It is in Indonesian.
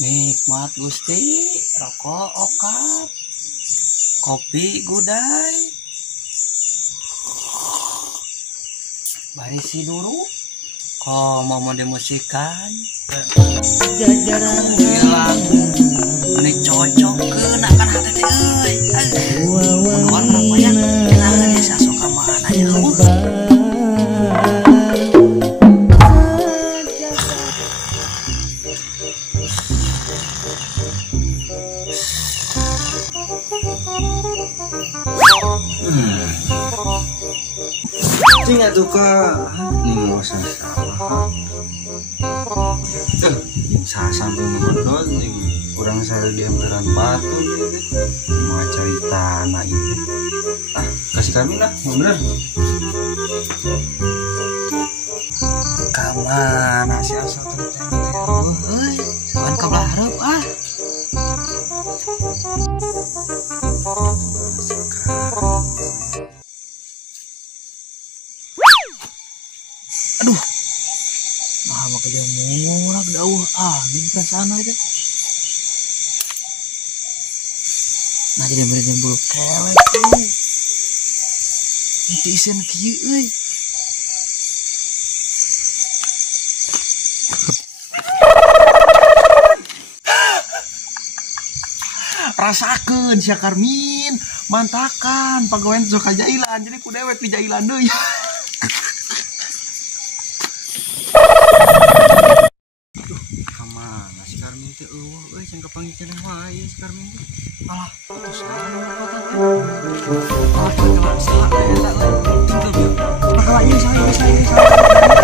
Nikmat Gusti, rokok okap, kopi gudai, barisi dulu, kok mau demusikan, jajaran hilang, ini cocok ke nakan hati euy, keluar berapa ya, nah desa suka mana aja Cing atuh ka ning usah salah. Yang sasampai ngodon ning kurang sare di emperan batu mau cari tanah ini. Kasih kami lah, bener. kamana si asal tentang euy, sawan kabelah hareup Aduh, mah kerja murah dauh gini sana itu. Nah jadi merinding bulu kelek euy. Itu isen kieu euy. Rasakeun sia Karmin, mantakan pagawean sok kajailan jadi ku dewek di jailan deui. Kamana si Karmin teh eueuh cenah kapanggih cenah wae si Karmin teh. Alah, putusan apa kelaksa eta euy. Tunggu bieu. Pakalanya saya